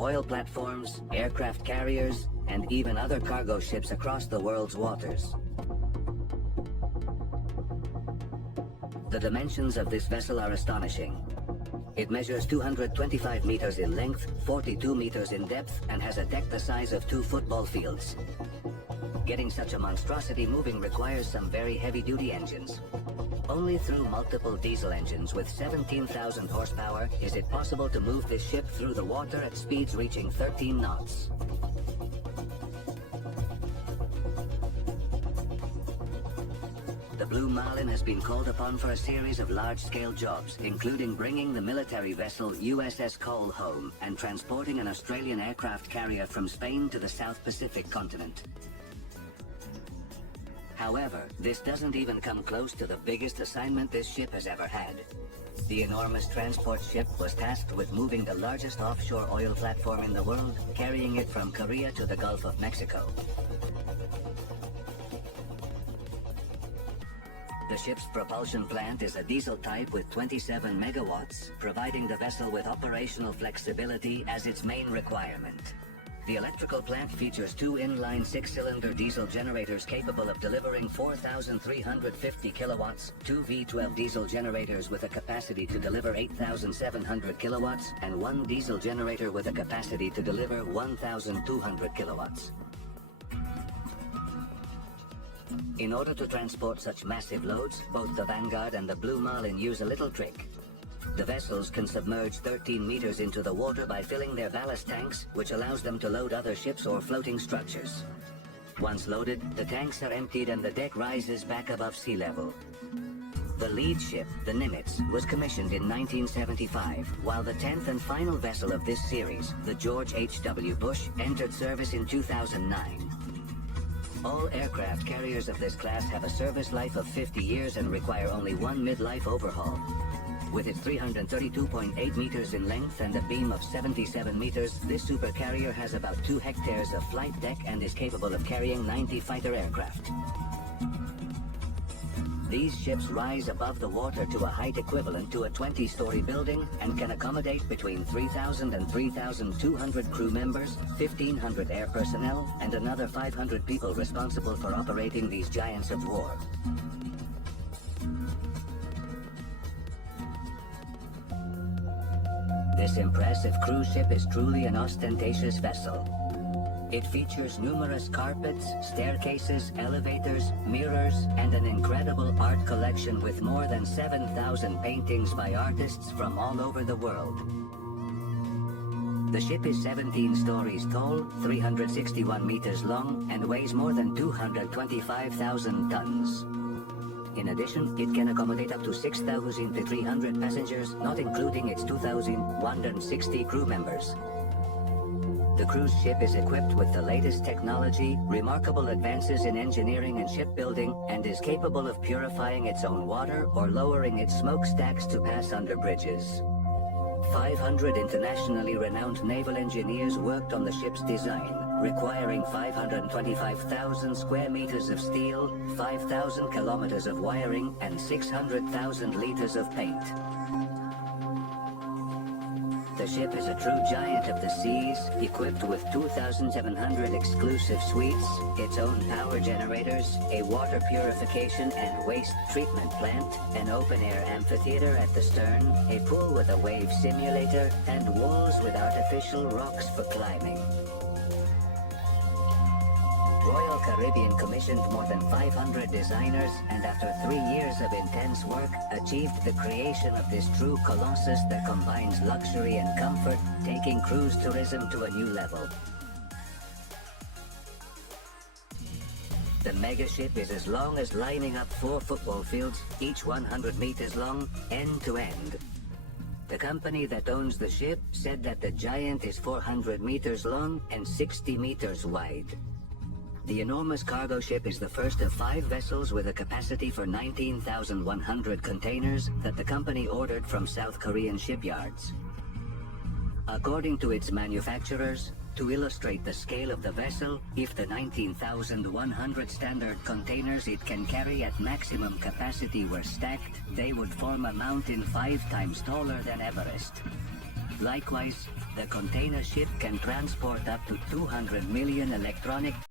oil platforms, aircraft carriers, and even other cargo ships across the world's waters. The dimensions of this vessel are astonishing. It measures 225 meters in length, 42 meters in depth, and has a deck the size of 2 football fields. Getting such a monstrosity moving requires some very heavy-duty engines. Only through multiple diesel engines with 17,000 horsepower is it possible to move this ship through the water at speeds reaching 13 knots. The Blue Marlin has been called upon for a series of large-scale jobs, including bringing the military vessel USS Cole home and transporting an Australian aircraft carrier from Spain to the South Pacific continent. However, this doesn't even come close to the biggest assignment this ship has ever had. The enormous transport ship was tasked with moving the largest offshore oil platform in the world, carrying it from Korea to the Gulf of Mexico. The ship's propulsion plant is a diesel type with 27 megawatts, providing the vessel with operational flexibility as its main requirement. The electrical plant features 2 inline 6-cylinder diesel generators capable of delivering 4,350 kilowatts, 2 V12 diesel generators with a capacity to deliver 8,700 kilowatts, and 1 diesel generator with a capacity to deliver 1,200 kilowatts. In order to transport such massive loads, both the Vanguard and the Blue Marlin use a little trick. The vessels can submerge 13 meters into the water by filling their ballast tanks, which allows them to load other ships or floating structures. Once loaded, the tanks are emptied and the deck rises back above sea level. The lead ship, the Nimitz, was commissioned in 1975, while the 10th and final vessel of this series, the George H.W. Bush, entered service in 2009. All aircraft carriers of this class have a service life of 50 years and require only 1 mid-life overhaul. With its 332.8 meters in length and a beam of 77 meters, this supercarrier has about 2 hectares of flight deck and is capable of carrying 90 fighter aircraft. These ships rise above the water to a height equivalent to a 20-story building and can accommodate between 3,000 and 3,200 crew members, 1,500 air personnel, and another 500 people responsible for operating these giants of war. This impressive cruise ship is truly an ostentatious vessel. It features numerous carpets, staircases, elevators, mirrors, and an incredible art collection with more than 7,000 paintings by artists from all over the world. The ship is 17 stories tall, 361 meters long, and weighs more than 225,000 tons. In addition, it can accommodate up to 6,300 passengers, not including its 2,160 crew members. The cruise ship is equipped with the latest technology, remarkable advances in engineering and shipbuilding, and is capable of purifying its own water or lowering its smokestacks to pass under bridges. 500 internationally renowned naval engineers worked on the ship's design, requiring 525,000 square meters of steel, 5,000 kilometers of wiring, and 600,000 liters of paint. The ship is a true giant of the seas, equipped with 2,700 exclusive suites, its own power generators, a water purification and waste treatment plant, an open-air amphitheater at the stern, a pool with a wave simulator, and walls with artificial rocks for climbing. Royal Caribbean commissioned more than 500 designers and after 3 years of intense work, achieved the creation of this true colossus that combines luxury and comfort, taking cruise tourism to a new level. The megaship is as long as lining up 4 football fields, each 100 meters long, end to end. The company that owns the ship said that the giant is 400 meters long and 60 meters wide. The enormous cargo ship is the first of 5 vessels with a capacity for 19,100 containers that the company ordered from South Korean shipyards. According to its manufacturers, to illustrate the scale of the vessel, if the 19,100 standard containers it can carry at maximum capacity were stacked, they would form a mountain 5 times taller than Everest. Likewise, the container ship can transport up to 200 million electronic